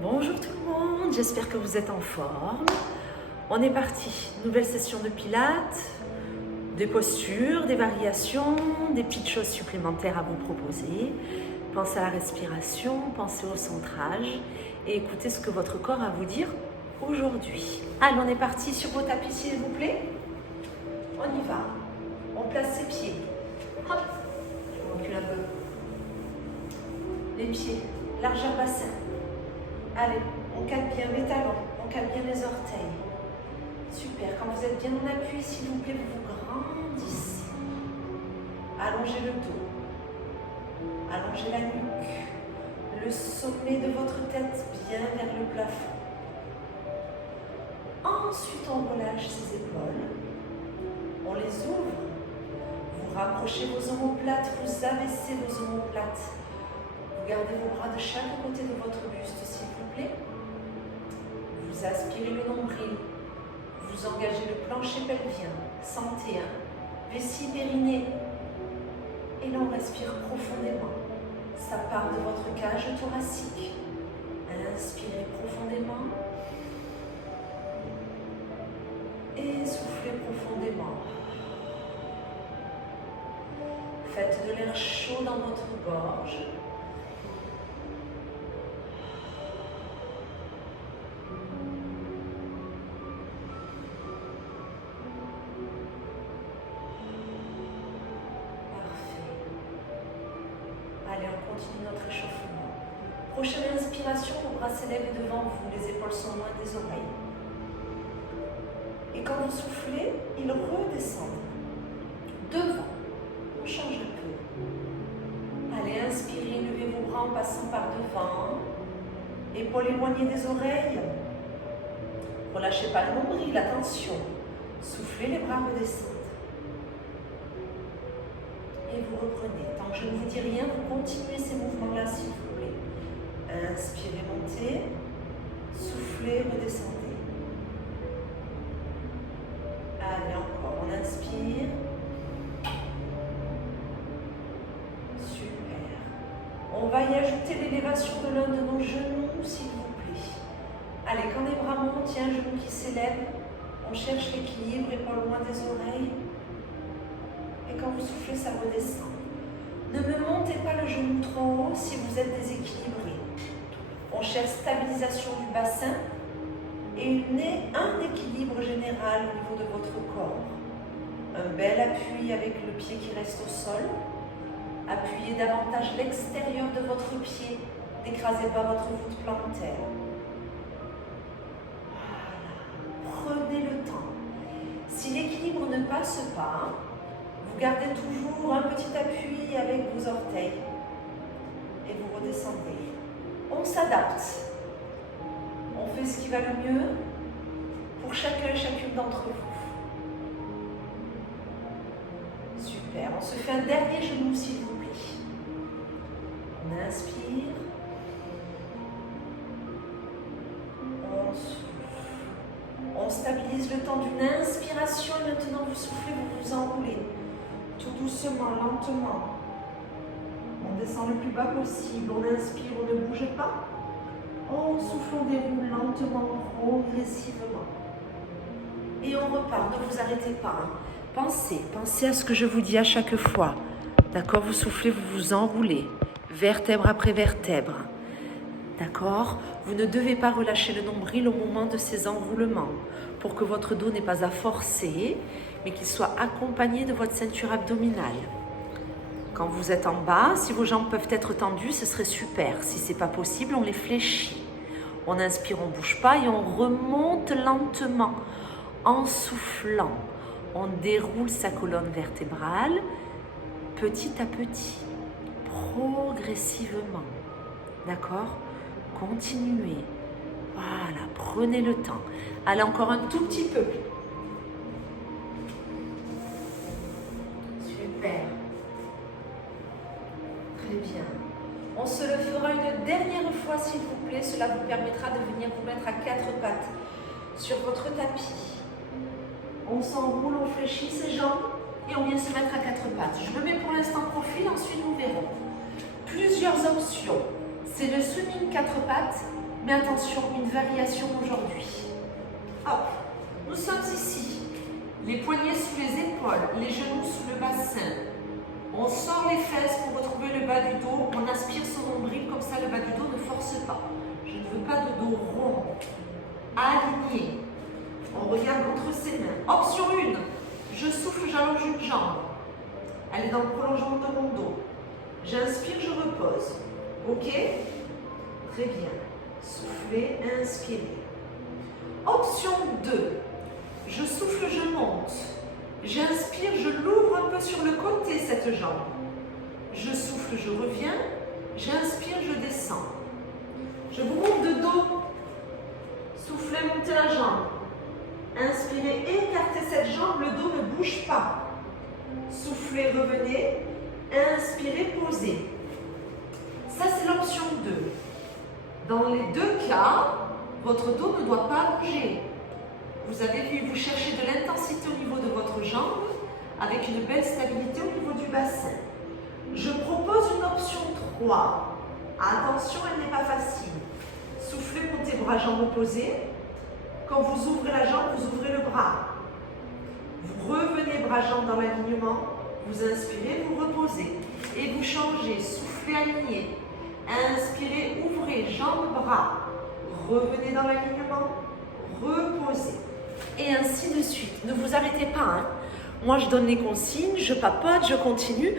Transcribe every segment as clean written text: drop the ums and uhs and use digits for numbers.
Bonjour tout le monde, j'espère que vous êtes en forme. On est parti, nouvelle session de pilates, des postures, des variations, des petites choses supplémentaires à vous proposer. Pensez à la respiration, pensez au centrage et écoutez ce que votre corps a à vous dire aujourd'hui. Allez, on est parti sur vos tapis s'il vous plaît. On y va, on place ses pieds. Hop, je recule un peu. Les pieds, largeur bassin. Allez, on calme bien les talons, on calme bien les orteils. Super, quand vous êtes bien en appui, s'il vous plaît, vous vous grandissez. Allongez le dos, allongez la nuque, le sommet de votre tête bien vers le plafond. Ensuite, on relâche ses épaules, on les ouvre. Vous rapprochez vos omoplates, vous abaissez vos omoplates. Vous gardez vos bras de chaque côté de votre buste, s'il vous plaît. Vous aspirez le nombril. Vous engagez le plancher pelvien. Sentez un vessie périnée. Et là, on respire profondément. Ça part de votre cage thoracique. Inspirez profondément. Et soufflez profondément. Faites de l'air chaud dans votre gorge. Notre échauffement. Prochaine inspiration, vos bras s'élèvent devant vous, les épaules sont loin des oreilles. Et quand vous soufflez, ils redescendent. Devant, on change un peu. Allez, inspirez, levez vos bras en passant par devant. Épaules éloignées des oreilles. Relâchez pas le nombril, attention. Soufflez, les bras redescendent. Et vous reprenez. Tant que je ne vous dis rien, vous continuez ces mouvements-là s'il vous plaît. Inspirez, montez. Soufflez, redescendez. Allez, encore. On inspire. Super. On va y ajouter l'élévation de l'un de nos genoux s'il vous plaît. Allez, quand les bras montent, il y a un genou qui s'élève. On cherche l'équilibre, épaules loin des oreilles. Et quand vous soufflez, ça redescend. Ne me montez pas le genou trop haut si vous êtes déséquilibré. On cherche stabilisation du bassin et un équilibre général au niveau de votre corps. Un bel appui avec le pied qui reste au sol. Appuyez davantage l'extérieur de votre pied. N'écrasez pas votre voûte plantaire. Voilà. Prenez le temps. Si l'équilibre ne passe pas, vous gardez toujours un petit appui avec vos orteils et vous redescendez. On s'adapte. On fait ce qui va le mieux pour chacun et chacune d'entre vous. Super. On se fait un dernier genou s'il vous plaît. On inspire. On souffle. On stabilise le temps d'une inspiration et maintenant vous soufflez, vous vous enroulez. Tout doucement, lentement. On descend le plus bas possible. On inspire, on ne bouge pas. On souffle, on déroule lentement, progressivement. Et on repart, ne vous arrêtez pas. Pensez à ce que je vous dis à chaque fois. D'accord? Vous soufflez, vous vous enroulez. Vertèbre après vertèbre. D'accord? Vous ne devez pas relâcher le nombril au moment de ces enroulements pour que votre dos n'ait pas à forcer, mais qu'il soit accompagné de votre ceinture abdominale. Quand vous êtes en bas, si vos jambes peuvent être tendues, ce serait super. Si ce n'est pas possible, on les fléchit. On inspire, on ne bouge pas et on remonte lentement en soufflant. On déroule sa colonne vertébrale petit à petit, progressivement. D'accord? Continuez. Voilà, prenez le temps. Allez, encore un tout petit peu. Super. Très bien. On se le fera une dernière fois, s'il vous plaît. Cela vous permettra de venir vous mettre à quatre pattes sur votre tapis. On s'enroule, on fléchit ses jambes et on vient se mettre à quatre pattes. Je me mets pour l'instant profil, ensuite nous verrons. Plusieurs options. C'est le swimming quatre pattes Mais attention, une variation aujourd'hui. Hop, nous sommes ici. Les poignets sous les épaules, les genoux sous le bassin. On sort les fesses pour retrouver le bas du dos. On aspire son nombril, comme ça le bas du dos ne force pas. Je ne veux pas de dos rond. Aligné. On regarde entre ses mains. Option 1. Je souffle, j'allonge une jambe. Elle est dans le prolongement de mon dos. J'inspire, je repose. Ok? Très bien. Soufflez, inspirez. Option 2. Je souffle, je monte. J'inspire, je l'ouvre un peu sur le côté, cette jambe. Je souffle, je reviens. J'inspire, je descends. Je vous monte de dos. Soufflez, montez la jambe. Inspirez, écartez cette jambe, le dos ne bouge pas. Soufflez, revenez. Inspirez, posez. Ça, c'est l'option 2. Dans les deux cas, votre dos ne doit pas bouger. Vous avez vu, vous cherchez de l'intensité au niveau de votre jambe avec une belle stabilité au niveau du bassin. Je propose une option 3. Attention, elle n'est pas facile. Soufflez, montez, bras, jambes opposées. Quand vous ouvrez la jambe, vous ouvrez le bras. Vous revenez bras, jambes dans l'alignement. Vous inspirez, vous reposez. Et vous changez, soufflez, aligné. Inspirez, ouvrez, jambes, bras. Revenez dans l'alignement. Reposez. Et ainsi de suite. Ne vous arrêtez pas. Hein. Moi, je donne les consignes, je papote, je continue.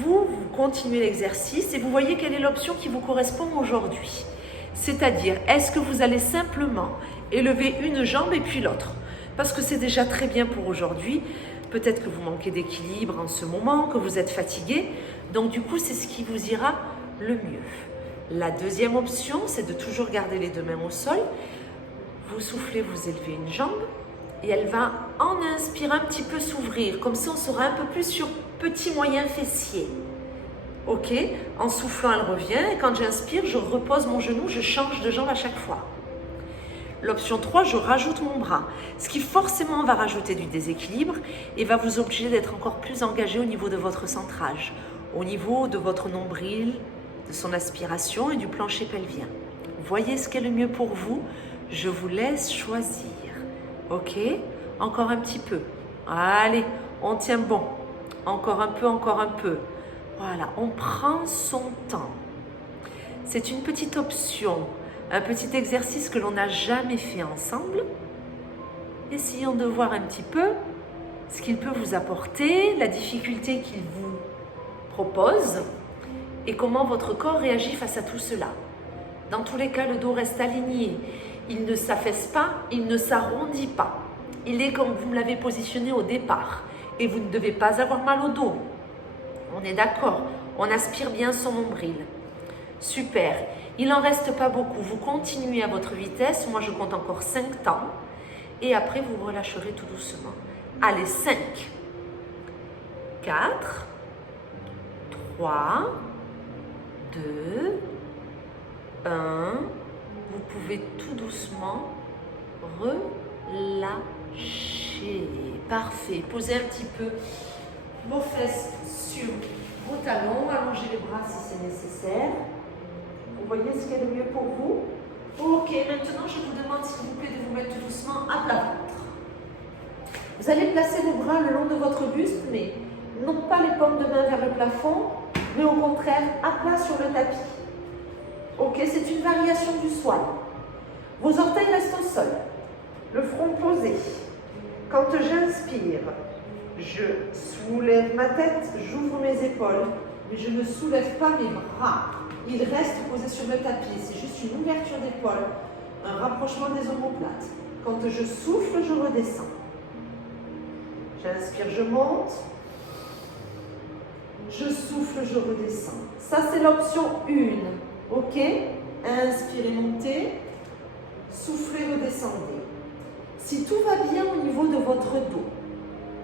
Vous continuez l'exercice et vous voyez quelle est l'option qui vous correspond aujourd'hui. C'est-à-dire, est-ce que vous allez simplement élever une jambe et puis l'autre? Parce que c'est déjà très bien pour aujourd'hui. Peut-être que vous manquez d'équilibre en ce moment, que vous êtes fatigué. Donc du coup, c'est ce qui vous ira le mieux. La deuxième option, c'est de toujours garder les deux mains au sol. Vous soufflez, vous élevez une jambe et elle va, en inspirant, un petit peu s'ouvrir. Comme ça, on sera un peu plus sur petit moyen fessier. Ok, en soufflant, elle revient. Et quand j'inspire, je repose mon genou, je change de jambe à chaque fois. L'option 3, je rajoute mon bras. Ce qui forcément va rajouter du déséquilibre et va vous obliger d'être encore plus engagé au niveau de votre centrage, au niveau de votre nombril, de son aspiration et du plancher pelvien. Voyez ce qui est le mieux pour vous. Je vous laisse choisir. Ok? Encore un petit peu. Allez, on tient bon. Encore un peu, encore un peu. Voilà, on prend son temps. C'est une petite option, un petit exercice que l'on n'a jamais fait ensemble. Essayons de voir un petit peu ce qu'il peut vous apporter, la difficulté qu'il vous propose et comment votre corps réagit face à tout cela. Dans tous les cas, le dos reste aligné. Il ne s'affaisse pas, il ne s'arrondit pas. Il est comme vous me l'avez positionné au départ. Et vous ne devez pas avoir mal au dos. On est d'accord. On aspire bien son nombril. Super. Il n'en reste pas beaucoup. Vous continuez à votre vitesse. Moi, je compte encore 5 temps. Et après, vous relâcherez tout doucement. Allez, 5, 4, 3, 2, 1. Vous pouvez tout doucement relâcher. Parfait. Posez un petit peu vos fesses sur vos talons. Allongez les bras si c'est nécessaire. Vous voyez ce qui est le mieux pour vous? Ok, maintenant je vous demande s'il vous plaît de vous mettre tout doucement à plat ventre. Vous allez placer vos bras le long de votre buste, mais non pas les paumes de main vers le plafond, mais au contraire à plat sur le tapis. Ok, c'est une variation du swan. Vos orteils restent au sol, le front posé. Quand j'inspire, je soulève ma tête, j'ouvre mes épaules, mais je ne soulève pas mes bras. Ils restent posés sur le tapis. C'est juste une ouverture d'épaule, un rapprochement des omoplates. Quand je souffle, je redescends. J'inspire, je monte. Je souffle, je redescends. Ça, c'est l'option 1. Ok? Inspirez, montez. Soufflez, redescendez. Si tout va bien au niveau de votre dos,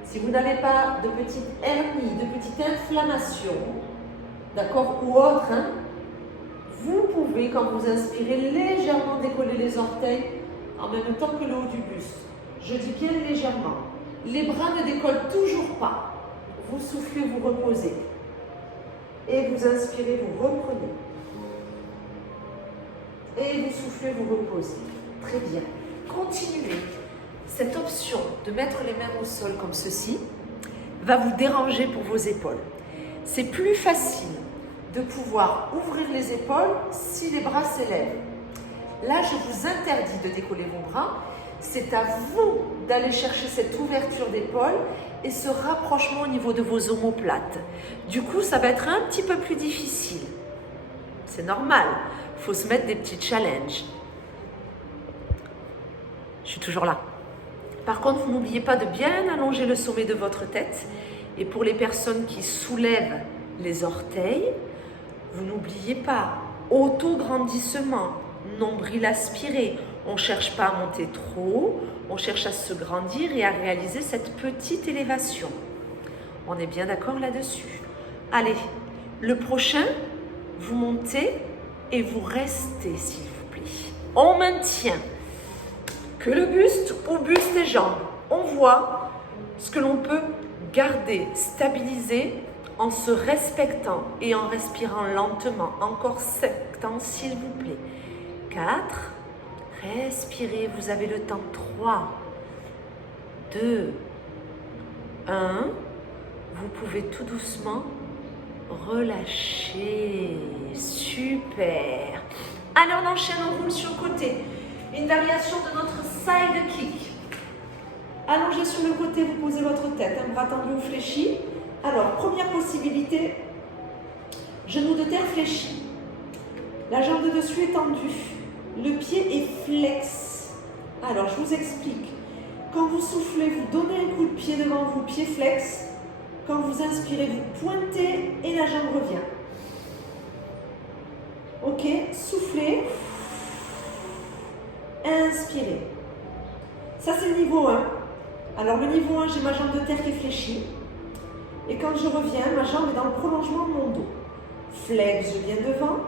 si vous n'avez pas de petite hernie, de petite inflammation, d'accord, ou autre, hein, vous pouvez, quand vous inspirez, légèrement décoller les orteils en même temps que le haut du buste. Je dis bien légèrement. Les bras ne décollent toujours pas. Vous soufflez, vous reposez. Et vous inspirez, vous reprenez. Et vous soufflez, vous reposez. Très bien. Continuez. Cette option de mettre les mains au sol comme ceci va vous déranger pour vos épaules. C'est plus facile de pouvoir ouvrir les épaules si les bras s'élèvent. Là, je vous interdis de décoller vos bras. C'est à vous d'aller chercher cette ouverture d'épaule et ce rapprochement au niveau de vos omoplates. Du coup, ça va être un petit peu plus difficile. C'est normal, il faut se mettre des petits challenges. Je suis toujours là. Par contre, vous n'oubliez pas de bien allonger le sommet de votre tête. Et pour les personnes qui soulèvent les orteils, vous n'oubliez pas, auto-grandissement, nombril aspiré. On ne cherche pas à monter trop, on cherche à se grandir et à réaliser cette petite élévation. On est bien d'accord là-dessus. Allez, le prochain, vous montez et vous restez, s'il vous plaît. On maintient que le buste ou buste et jambes. On voit ce que l'on peut garder, stabiliser en se respectant et en respirant lentement. Encore 7 temps, s'il vous plaît. 4. Respirez, vous avez le temps. 3, 2, 1. Vous pouvez tout doucement relâcher. Super. Allez, on enchaîne, on roule sur le côté. Une variation de notre side kick. Allongez sur le côté, vous posez votre tête, un bras tendu ou fléchi. Alors, première possibilité, genou de terre fléchi. La jambe de dessus est tendue. Le pied est flex. Alors, je vous explique. Quand vous soufflez, vous donnez un coup de pied devant vous, pied flex. Quand vous inspirez, vous pointez et la jambe revient. Ok, soufflez. Inspirez. Ça, c'est le niveau 1. Alors, le niveau 1, j'ai ma jambe de terre qui est fléchie. Et quand je reviens, ma jambe est dans le prolongement de mon dos. Flex, je viens devant.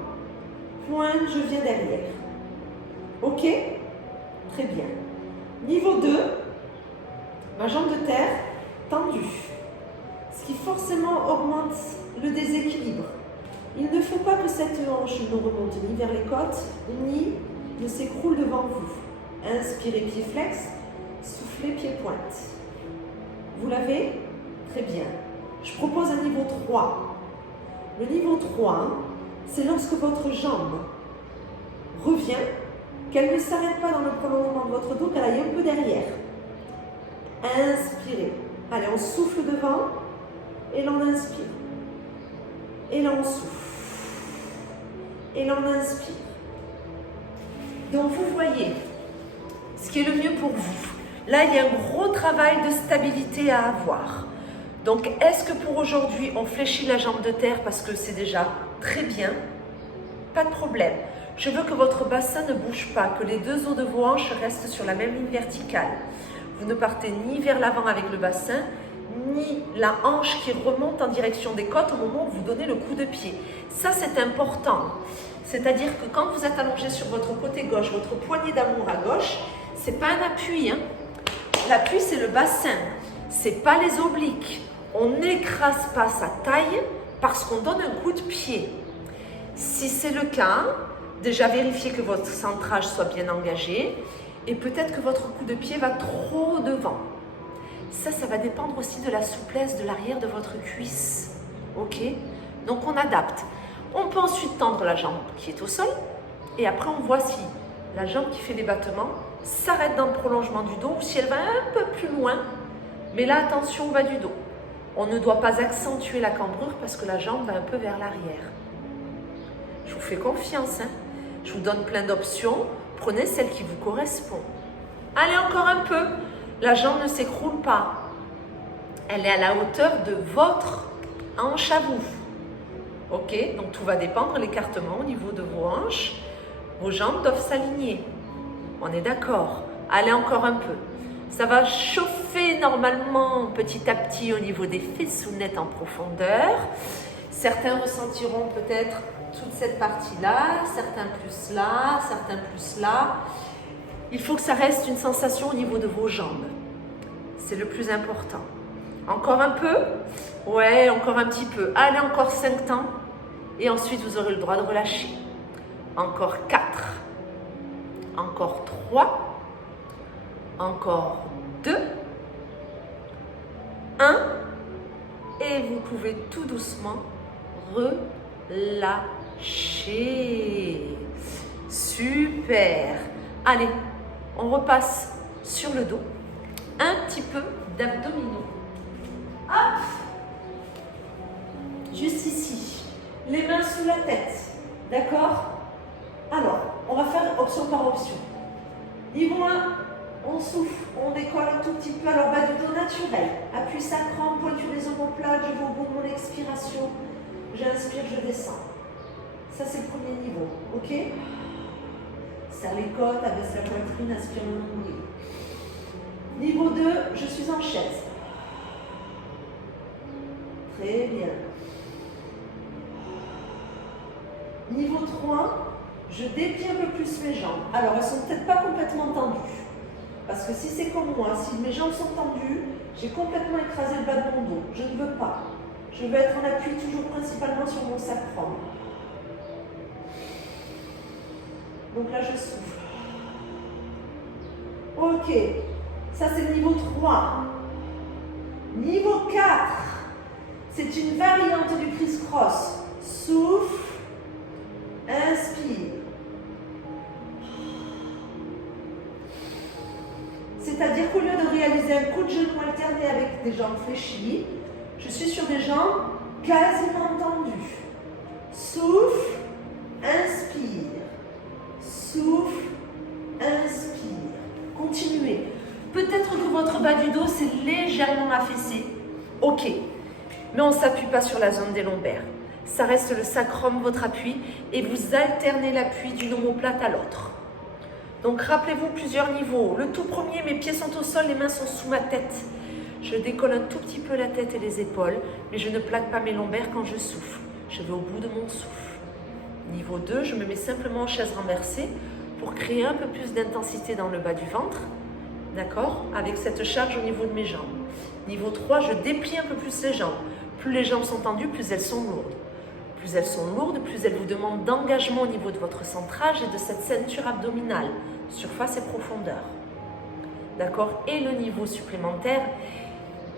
Pointe, je viens derrière. Ok? Très bien. Niveau 2, ma jambe de terre tendue. Ce qui forcément augmente le déséquilibre. Il ne faut pas que cette hanche ne remonte ni vers les côtes, ni ne s'écroule devant vous. Inspirez, pied flex, soufflez, pied pointe. Vous l'avez? Très bien. Je propose un niveau 3. Le niveau 3, c'est lorsque votre jambe revient, qu'elle ne s'arrête pas dans le prolongement de votre dos, qu'elle aille un peu derrière. Inspirez. Allez, on souffle devant et l'on inspire. Et là, on souffle. Et là, on inspire. Donc, vous voyez ce qui est le mieux pour vous. Là, il y a un gros travail de stabilité à avoir. Donc, est-ce que pour aujourd'hui, on fléchit la jambe de terre parce que c'est déjà très bien? Pas de problème. Je veux que votre bassin ne bouge pas, que les deux os de vos hanches restent sur la même ligne verticale. Vous ne partez ni vers l'avant avec le bassin, ni la hanche qui remonte en direction des côtes au moment où vous donnez le coup de pied. Ça, c'est important. C'est-à-dire que quand vous êtes allongé sur votre côté gauche, votre poignée d'amour à gauche, ce n'est pas un appui. L'appui, c'est le bassin. Ce n'est pas les obliques. On n'écrase pas sa taille parce qu'on donne un coup de pied. Si c'est le cas, déjà vérifiez que votre centrage soit bien engagé et peut-être que votre coup de pied va trop devant. Ça va dépendre aussi de la souplesse de l'arrière de votre cuisse. Ok? Donc on adapte. On peut ensuite tendre la jambe qui est au sol et après on voit si la jambe qui fait des battements s'arrête dans le prolongement du dos ou si elle va un peu plus loin. Mais là, attention, on va du dos. On ne doit pas accentuer la cambrure parce que la jambe va un peu vers l'arrière. Je vous fais confiance. Je vous donne plein d'options. Prenez celle qui vous correspond. Allez, encore un peu. La jambe ne s'écroule pas. Elle est à la hauteur de votre hanche à vous. Ok? Donc tout va dépendre de l'écartement au niveau de vos hanches. Vos jambes doivent s'aligner. On est d'accord? Allez, encore un peu. Ça va chauffer normalement petit à petit au niveau des faissounettes en profondeur. Certains ressentiront peut-être toute cette partie-là, certains plus là, certains plus là. Il faut que ça reste une sensation au niveau de vos jambes. C'est le plus important. Encore un peu? Ouais, encore un petit peu. Allez, encore 5 temps. Et ensuite, vous aurez le droit de relâcher. Encore 4. Encore 3. Encore 2. 1. Et vous pouvez tout doucement relâcher. Super. Allez, on repasse sur le dos. Un petit peu d'abdominaux. Hop. Juste ici. Les mains sous la tête. D'accord? Alors, on va faire option par option. Niveau 1, on souffle, on décolle un tout petit peu. Alors, bas du dos naturel. Appui sacrum, pointure des omoplates, je vais au bout de mon expiration. J'inspire, je descends. Ça, c'est le premier niveau. Ok? Serre les côtes, abaisse la poitrine, inspire le nombril. Niveau 2, je suis en chaise. Très bien. Niveau 3, je déplie un peu plus mes jambes. Alors, elles ne sont peut-être pas complètement tendues. Parce que si c'est comme moi, si mes jambes sont tendues, j'ai complètement écrasé le bas de mon dos. Je ne veux pas. Je veux être en appui toujours principalement sur mon sacrum. Donc là, je souffle. Ok. Ça, c'est le niveau 3. Niveau 4. C'est une variante du criss-cross. Souffle. Inspire. C'est-à-dire qu'au lieu de réaliser un coup de genou alterné avec des jambes fléchies, je suis sur des jambes quasiment tendues. Souffle, inspire. Souffle, inspire. Continuez. Peut-être que votre bas du dos s'est légèrement affaissé. Ok. Mais on ne s'appuie pas sur la zone des lombaires. Ça reste le sacrum, votre appui, et vous alternez l'appui d'une omoplate à l'autre. Donc rappelez-vous plusieurs niveaux. Le tout premier, mes pieds sont au sol, les mains sont sous ma tête. Je décolle un tout petit peu la tête et les épaules, mais je ne plaque pas mes lombaires quand je souffle. Je vais au bout de mon souffle. Niveau 2, je me mets simplement en chaise renversée pour créer un peu plus d'intensité dans le bas du ventre. D'accord? Avec cette charge au niveau de mes jambes. Niveau 3, je déplie un peu plus les jambes. Plus les jambes sont tendues, plus elles sont lourdes. Plus elles sont lourdes, plus elles vous demandent d'engagement au niveau de votre centrage et de cette ceinture abdominale, surface et profondeur. D'accord? Et le niveau supplémentaire,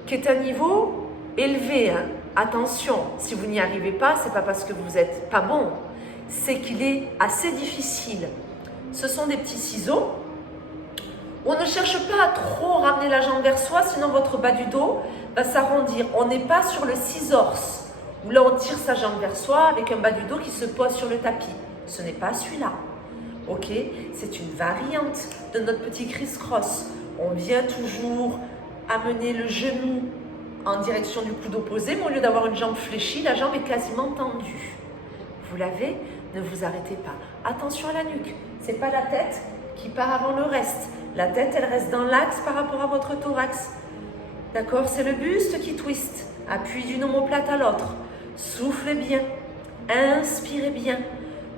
qui est un niveau élevé. Hein? Attention, si vous n'y arrivez pas, ce n'est pas parce que vous n'êtes pas bon, c'est qu'il est assez difficile. Ce sont des petits ciseaux. On ne cherche pas à trop ramener la jambe vers soi, sinon votre bas du dos va s'arrondir. On n'est pas sur le scissors, où là on tire sa jambe vers soi avec un bas du dos qui se pose sur le tapis. Ce n'est pas celui-là. Ok? C'est une variante de notre petit criss-cross. On vient toujours amener le genou en direction du coude opposé, mais au lieu d'avoir une jambe fléchie, la jambe est quasiment tendue. Vous l'avez? Ne vous arrêtez pas. Attention à la nuque. Ce n'est pas la tête qui part avant le reste. La tête, elle reste dans l'axe par rapport à votre thorax. D'accord? C'est le buste qui twiste. Appui d'une omoplate à l'autre. Soufflez bien. Inspirez bien.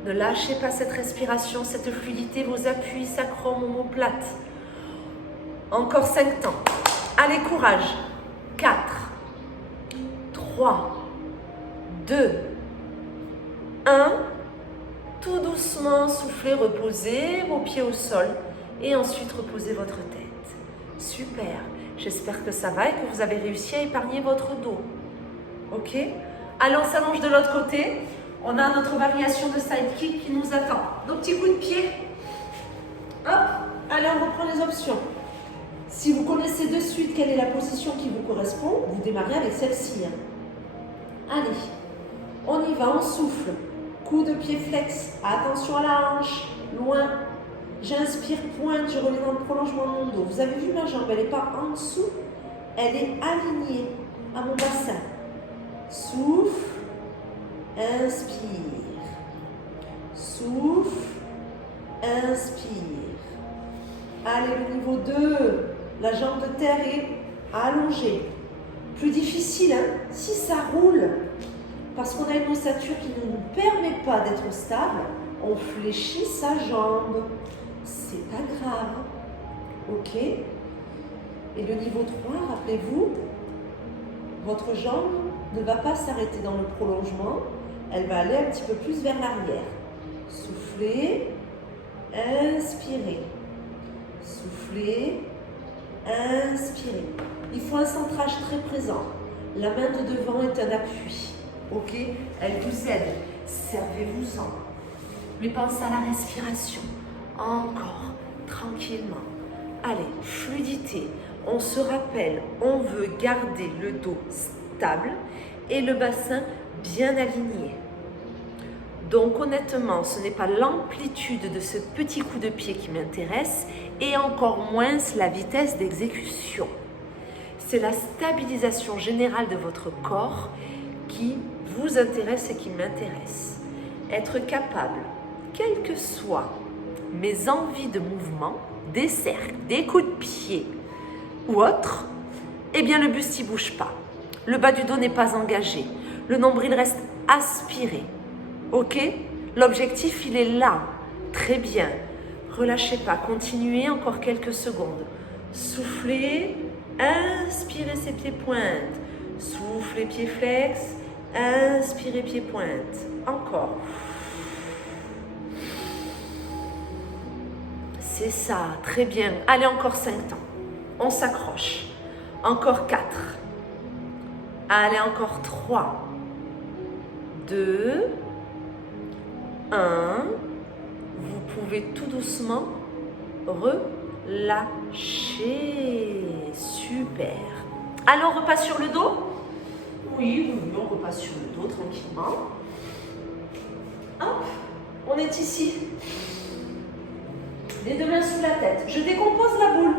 Ne lâchez pas cette respiration, cette fluidité, vos appuis sacrum, omoplate. Encore 5 temps. Allez, courage. 4, 3, 2, 1. Tout doucement, soufflez, reposez vos pieds au sol et ensuite reposez votre tête. Super. J'espère que ça va et que vous avez réussi à épargner votre dos. Ok? Allez, on s'allonge de l'autre côté. On a notre variation de side kick qui nous attend. Nos petits coups de pied. Hop. Allez, on reprend les options. Si vous connaissez de suite quelle est la position qui vous correspond, vous démarrez avec celle-ci. Allez, on y va, on souffle. Coup de pied flex. Attention à la hanche. Loin. J'inspire, pointe, je reviens dans le prolongement de mon dos. Vous avez vu ma jambe, elle n'est pas en dessous, elle est alignée à mon bassin. Souffle, inspire. Souffle, inspire. Allez, le niveau 2, la jambe de terre est allongée. Plus difficile, hein, si ça roule, parce qu'on a une ossature qui ne nous permet pas d'être stable, on fléchit sa jambe. C'est pas grave. Ok? Et le niveau 3, rappelez-vous, votre jambe ne va pas s'arrêter dans le prolongement, elle va aller un petit peu plus vers l'arrière. Soufflez, Inspirez. Soufflez. Inspirez. Il faut un centrage très présent. La main de devant est un appui. Ok? Elle vous aide. Servez-vous-en. Mais pensez à la respiration. Encore. Tranquillement. Allez, fluidité. On se rappelle, on veut garder le dos stable et le bassin bien aligné. Donc honnêtement, ce n'est pas l'amplitude de ce petit coup de pied qui m'intéresse et encore moins la vitesse d'exécution. C'est la stabilisation générale de votre corps qui vous intéresse et qui m'intéresse. Être capable, quelles que soient mes envies de mouvement, des cercles, des coups de pied ou autres, eh bien le buste ne bouge pas. Le bas du dos n'est pas engagé. Le nombril reste aspiré. Ok? L'objectif, il est là. Très bien. Relâchez pas. Continuez encore quelques secondes. Soufflez. Inspirez ses pieds pointes. Soufflez pieds flex. Inspirez pieds pointes. Encore. C'est ça. Très bien. Allez, encore 5 temps. On s'accroche. Encore 4. Allez, encore 3. 2. 1. Vous pouvez tout doucement relâcher. Super. Allez, on repasse sur le dos? Oui, on repasse sur le dos tranquillement. Hop, on est ici. Les deux mains sous la tête. Je décompose la boule.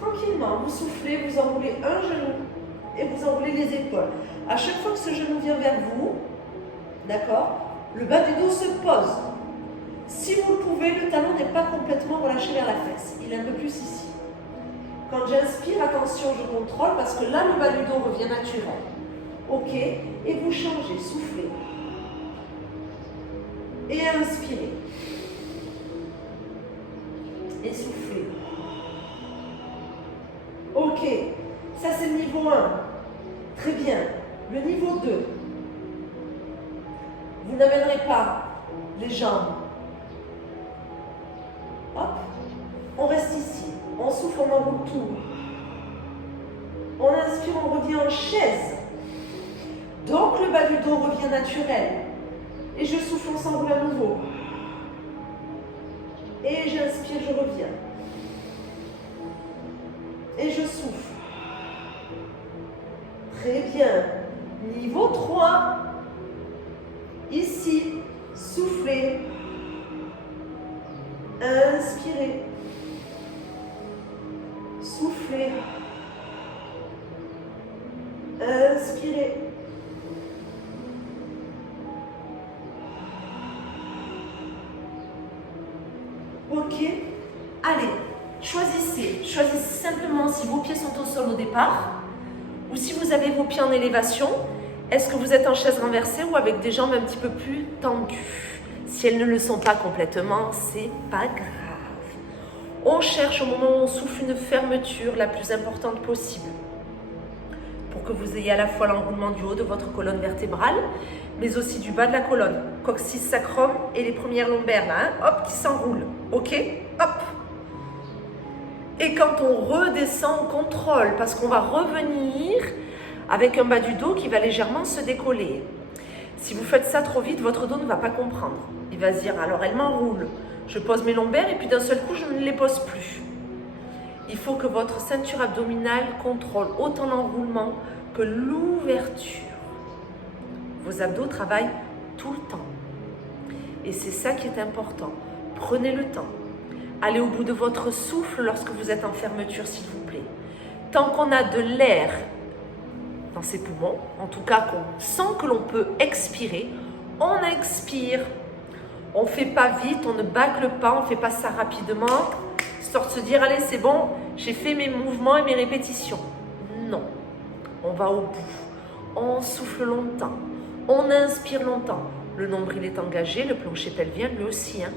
Tranquillement, vous soufflez, vous enroulez un genou et vous enroulez les épaules. À chaque fois que ce genou vient vers vous, d'accord, le bas du dos se pose. Si vous le pouvez, le talon n'est pas complètement relâché vers la fesse. Il est un peu plus ici. Quand j'inspire, attention, je contrôle parce que là, le bas du dos revient naturel. Ok, et vous changez, soufflez. Et inspirez. Et soufflez. Ok, ça c'est le niveau 1. Très bien. Le niveau 2. Vous n'amènerez pas les jambes. Hop. On reste ici. On souffle, on enroule tout. On inspire, on revient en chaise. Donc le bas du dos revient naturel. Et je souffle, on s'enroule à nouveau. Et j'inspire, je reviens. Et je souffle. Très bien. Niveau 3. Ici, soufflez. Inspirez. Soufflez. Inspirez. Ok. Allez, choisissez simplement si vos pieds sont au sol au départ ou si vous avez vos pieds en élévation. Est-ce que vous êtes en chaise renversée ou avec des jambes un petit peu plus tendues? Si elles ne le sont pas complètement, c'est pas grave. On cherche au moment où on souffle une fermeture la plus importante possible pour que vous ayez à la fois l'enroulement du haut de votre colonne vertébrale, mais aussi du bas de la colonne, coccyx sacrum et les premières lombaires là, hein, hop, qui s'enroulent. Ok, hop. Et quand on redescend, on contrôle parce qu'on va revenir avec un bas du dos qui va légèrement se décoller. Si vous faites ça trop vite, votre dos ne va pas comprendre. Il va se dire, alors elle m'enroule. Je pose mes lombaires et puis d'un seul coup, je ne les pose plus. Il faut que votre ceinture abdominale contrôle autant l'enroulement que l'ouverture. Vos abdos travaillent tout le temps. Et c'est ça qui est important. Prenez le temps. Allez au bout de votre souffle lorsque vous êtes en fermeture, s'il vous plaît. Tant qu'on a de l'air dans ses poumons, en tout cas qu'on sent que l'on peut expirer, on expire. On ne fait pas vite, on ne bâcle pas, on ne fait pas ça rapidement, histoire de se dire, allez c'est bon, j'ai fait mes mouvements et mes répétitions. Non, on va au bout, on souffle longtemps, on inspire longtemps. Le nombril est engagé, le plancher pelvien lui aussi. Hein.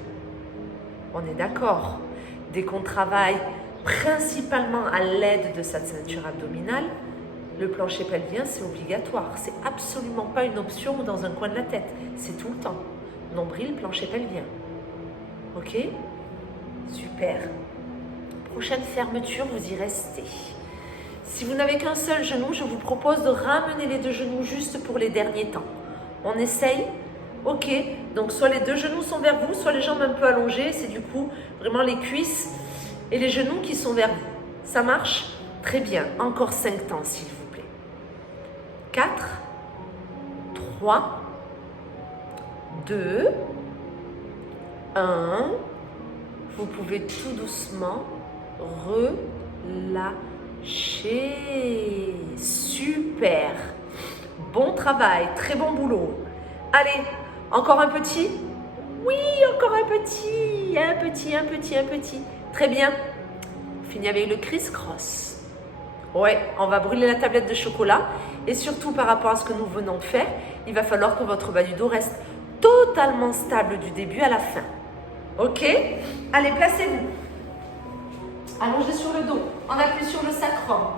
On est d'accord. Dès qu'on travaille principalement à l'aide de sa ceinture abdominale, le plancher pelvien, c'est obligatoire. C'est absolument pas une option ou dans un coin de la tête. C'est tout le temps. Nombril, plancher pelvien. Ok? Super. Prochaine fermeture, vous y restez. Si vous n'avez qu'un seul genou, je vous propose de ramener les 2 genoux juste pour les derniers temps. On essaye? Ok. Donc soit les 2 genoux sont vers vous, soit les jambes un peu allongées. C'est du coup vraiment les cuisses et les genoux qui sont vers vous. Ça marche? Très bien. Encore 5 temps, s'il vous plaît. 4, 3, 2, 1. Vous pouvez tout doucement relâcher. Super. Bon travail, très bon boulot. Allez, encore un petit? Oui, encore un petit. Un petit, un petit, un petit. Très bien. On finit avec le criss-cross. Ouais, on va brûler la tablette de chocolat. Et surtout par rapport à ce que nous venons de faire, il va falloir que votre bas du dos reste totalement stable du début à la fin. Ok? Allez, placez-vous. Allongez sur le dos. On appuie sur le sacrum.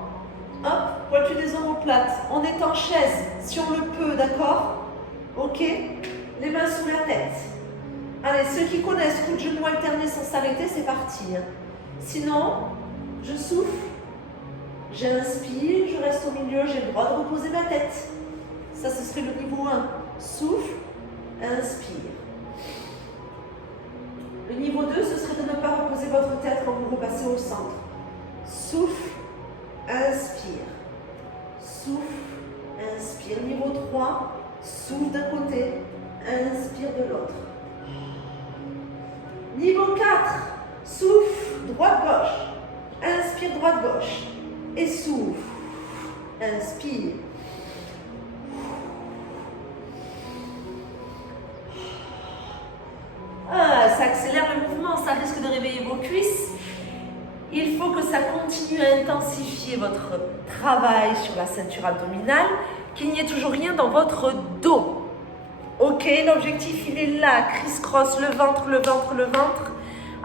Hop, pointu des omoplates. On est en chaise, si on le peut, d'accord? Ok? Les mains sous la tête. Allez, ceux qui connaissent coup de genou alterné sans s'arrêter, c'est parti. Sinon, je souffle, j'inspire, je reste au milieu, j'ai le droit de reposer ma tête. Ça, ce serait le niveau 1. Souffle, inspire. Le niveau 2, ce serait de ne pas reposer votre tête quand vous repassez au centre. Souffle, inspire. Souffle, inspire. Niveau 3, souffle d'un côté, inspire de l'autre. Niveau 4, souffle, droite-gauche. Inspire, droite-gauche. Et souffle. Inspire. Ah, ça accélère le mouvement, ça risque de réveiller vos cuisses. Il faut que ça continue à intensifier votre travail sur la ceinture abdominale, qu'il n'y ait toujours rien dans votre dos. Ok, l'objectif il est là, criss-cross, le ventre, le ventre, le ventre,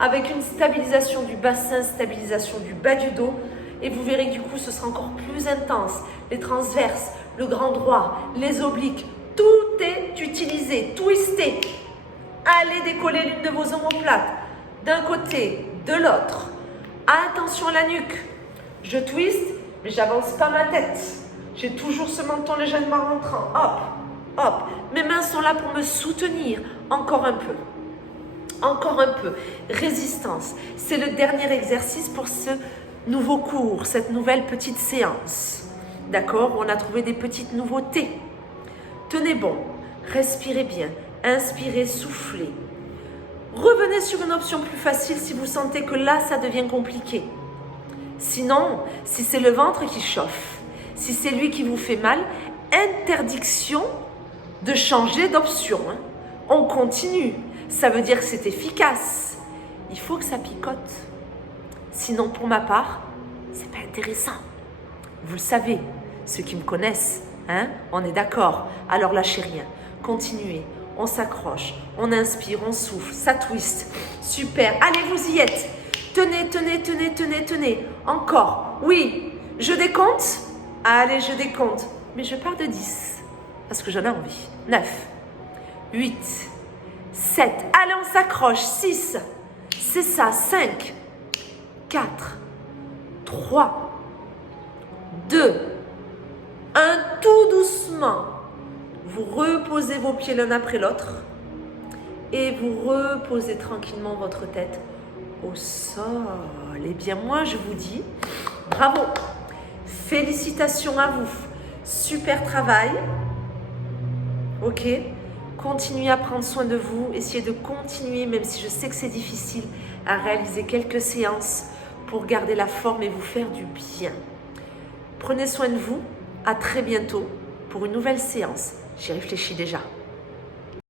avec une stabilisation du bassin, stabilisation du bas du dos. Et vous verrez que du coup ce sera encore plus intense. Les transverses, le grand droit, les obliques, tout est utilisé, twisté. Allez décoller l'une de vos omoplates, d'un côté, de l'autre. Attention à la nuque. Je twiste, mais j'avance pas ma tête. J'ai toujours ce menton légèrement rentrant. Hop, hop. Mes mains sont là pour me soutenir. Encore un peu. Encore un peu. Résistance. C'est le dernier exercice pour ce nouveau cours, cette nouvelle petite séance. D'accord? On a trouvé des petites nouveautés. Tenez bon. Respirez bien. Inspirez, soufflez. Revenez sur une option plus facile si vous sentez que là, ça devient compliqué. Sinon, si c'est le ventre qui chauffe, si c'est lui qui vous fait mal, interdiction de changer d'option. On continue. Ça veut dire que c'est efficace. Il faut que ça picote. Sinon, pour ma part, c'est pas intéressant. Vous le savez, ceux qui me connaissent, on est d'accord. Alors lâchez rien. Continuez. On s'accroche, on inspire, on souffle, ça twist. Super, allez, vous y êtes. Tenez, tenez, tenez, tenez, tenez. Encore, oui. Je décompte? Allez, je décompte. Mais je pars de 10, parce que j'en ai envie. 9, 8, 7. Allez, on s'accroche. 6, c'est ça. 5, 4, 3, 2, 1. Tout doucement. Vous reposez vos pieds l'un après l'autre et vous reposez tranquillement votre tête au sol. Eh bien, moi, je vous dis bravo. Félicitations à vous. Super travail. Ok? Continuez à prendre soin de vous. Essayez de continuer, même si je sais que c'est difficile, à réaliser quelques séances pour garder la forme et vous faire du bien. Prenez soin de vous. À très bientôt pour une nouvelle séance. J'y réfléchis déjà.